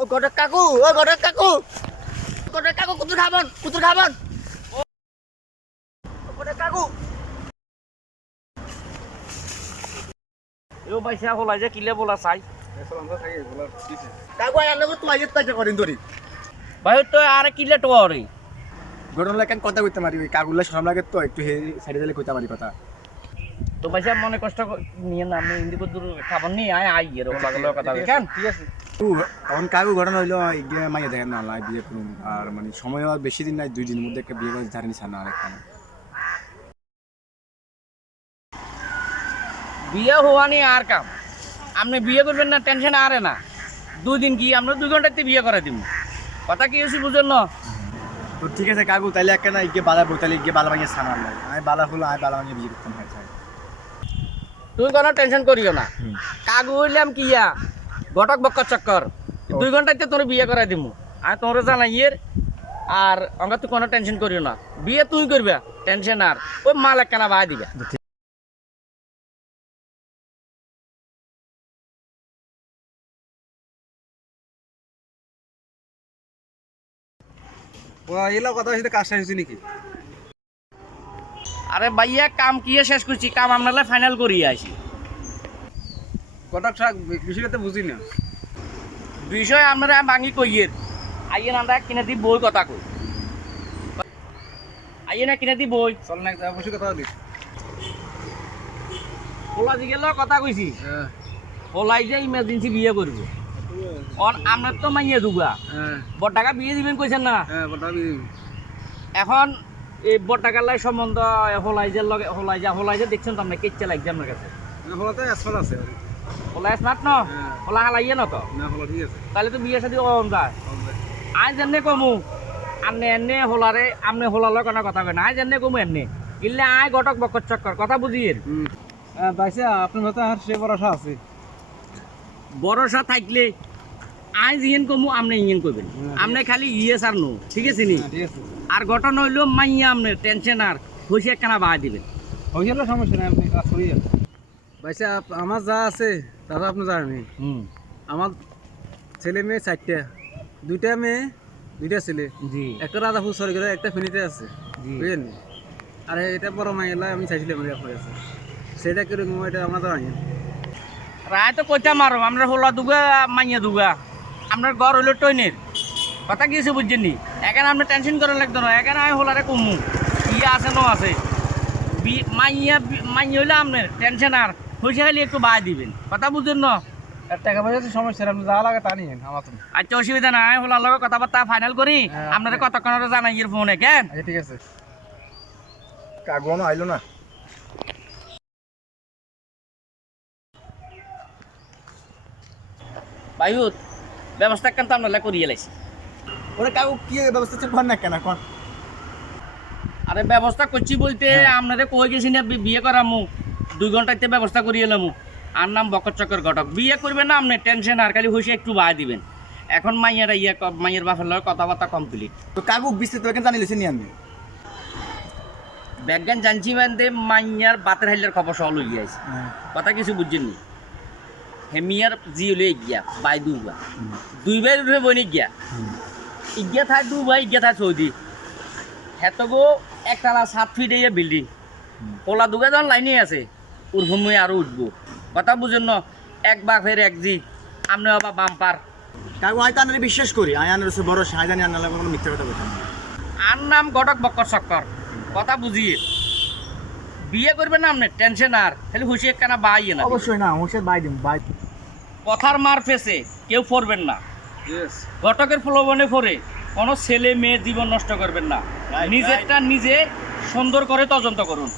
ও গটক কাকু, ও গটক কাকু, গটক কাকু কুতুর খাবেন, কুতুর খাবেন। গটক কাকু এও পয়সা হলাই যে কিলে বলা চাই কাকু আই আনবো তোমার ইয়ে তাজা করেন ধরি ভাই তো আর কিলে টোরে ঘটনা লাগে কথা কইতে মারি ওই কাকুলা শরম লাগে তো একটু হে সাইডে দিলে কইতে পারি কথা। তো পয়সা মনে কষ্ট নিয়ে না আমি ইন্দি কত খাবার নিয়ে আই এর লাগলো কথা কেন ঠিক আছে তখন কাকু ঘটনা হইলো ইগে মাইয়া দেখেন না লাই বিয়ে করুন আর মানে সময় আর বেশি দিন নাই 2 দিনের মধ্যে একটা বিয়ে করে ধারে নিছে না আরেকটা বিয়ে হওয়া নিয়ে আর কাম আপনি বিয়ে করবেন না টেনশন আরে না 2 দিন কি আমরা 2 ঘন্টাতে বিয়ে করে দিব কথা কি হইছে বুঝেন না। তো ঠিক আছে কাকু তাইলে একটা না ইগে বালা বইতালে ইগে বালা ভাঙে ছানা নাই আমি বালা হলো আমি বালা ভাঙে বিয়ে করতাম হয় চাই তুই কোনো টেনশন করিও না কাগু হইলাম কিয়া গটক বক্কর চক্কর 2 ঘন্টাতে তোর বিয়ে করাই দিমু আমি তোর জানাইয়ের আর অঙ্গা তুই কোনো টেনশন করিও না বিয়ে তুই করবে টেনশন আর ওই মাল একখানা বাই দিবে। এলা কথা হইছে কাজ শেষ হইছে নাকি আরে ভাইয়া কাম কিয়ে শেষ করছি কাম আপনারা ফাইনাল করিয়ে আইছি কটক বিষয়টা বুঝি না বিষয় আপনারা ভাঙি কইয়ের আইয়েন আমরা কিনে দি বই কথা কই আইয়েন কিনে দি বই চল না একটা বসে কথা দিস ওলা দিকে কথা কইছি ওলাই যে ইমার্জেন্সি বিয়ে করব অন আমরা তো মাইয়া দুগা বড় টাকা বিয়ে দিবেন কইছেন না এখন এই বড় টাকার লাই সম্বন্ধ হলাইজের লগে হলাইজে দেখছেন তো আমরা কেচ্চা লাগছে আপনার কাছে হলাতে আসফাল আছে হলাই স্মার্ট ন হলা হালাইয়ে না তো না হলা ঠিক আছে তাহলে তো বিয়ে শাদী অন যায় আই যেমনে কমু আনে এনে হলারে আমনে হলার কোনো কথা কয় না আই যেমনে কমু এমনি ইল্লে আই গটক বকর চক্কর কথা বুঝিয়ের ভাইসা আপনার মতো আর সে ভরসা আছে ভরসা থাকলে আই জিয়েন কমু আমনে ইয়েন কইবেন আমনে খালি ইয়েস আর নো ঠিক আছে নি ঠিক আছে আর ঘটনা হইলো মাইয়া আমনে টেনশন আর খুশি একখানা বাই দিবেন হইলো সমস্যা নাই আপনি কাজ করি ভাইসা আমার যা আছে দাদা আপনি জানেন আমার ছেলে মেয়ে 4টা 2টা মেয়ে 2টা ছেলে জি একটা রাজাপুর সরকারে একটা ফেনীতে আছে বুঝলেন আর এটা বড় মাইলা আমি চাইছিলাম আমার আছে সেটা কিরকম এটা আমরা জানি রায় তো কইতা মারো আমরা হলা দুগা মাইয়া দুগা আপনার ঘর হইলো টইনের কথা কি হয়েছে বুঝছেন নি এখানে আপনি টেনশন করা লাগতো না এখানে আমি হলারে কমু ইয়ে আছে ন আছে মাইয়া হইলে আপনার টেনশন আর হইসে খালি একটু বাই দিবেন কথা বুঝছেন না টাকা পয়সা সমস্যা আপনি যা লাগে তা নিয়েন আমার তো আচ্ছা অসুবিধা নাই হলার লগে কথাবার্তা ফাইনাল করি আপনারা কতক্ষণ জানাই এর ফোনে কেন আচ্ছা ঠিক আছে কাগওয়ানো আইলো না ভাইউত ব্যবস্থা কেন তো আপনারা করিয়ে লাইছি ওরে কাগু কি ব্যবস্থা চল না কেন কোন আরে ব্যবস্থা করছি বলতে আপনাদের কই গেছি না বিয়ে করামু 2 ঘন্টাতে ব্যবস্থা করিয়ে এলামু আর নাম বকর চক্কর ঘটক বিয়ে করবেন না আপনি টেনশন আর খালি হইসে একটু বাই দিবেন এখন মাইয়ারা মাইয়ের বাপের লগে কথাবার্তা কমপ্লিট তো কাগু বিস্তারিত কেন জানি লিছেন নি আমি বিজ্ঞান জানছি মানে মাইয়ার বাতের হাইলের খবর সহ লইয়া আইছে কথা কিছু বুঝছেন নি হেমিয়ার জি হলে গিয়া বাই দুবা 2 ভাই উঠে বনি গিয়া ইগিয়া থাক 2 ভাই ইগিয়া থাক সৌদি হেতগো একটানা 7 ফিট এই বিল্ডিং ওলা দুগা যখন লাইনে আছে উর্ভূমি আরো উঠবো কথা বুঝেন না এক বাঘের এক জি আমনে বাবা বাম্পার কাগু আই তানারে বিশ্বাস করি আই আনার সে বড় শাহজানি আনার লাগে কোনো মিথ্যা কথা বলতাম আর নাম গটক বক্কর চক্কর কথা বুঝিয়ে বিয়ে করবেন না আপনি টেনশন আর খালি হুশি একখানা বাইয়ে না অবশ্যই না ওর সাথে বাই দিম বাই কথার মার ফেসে কেউ ফরবেন না ঘটকের প্রলোভনে ফরে কোনো ছেলে মেয়ে জীবন নষ্ট করবেন না নিজেরটা নিজে সুন্দর করে তদন্ত করুন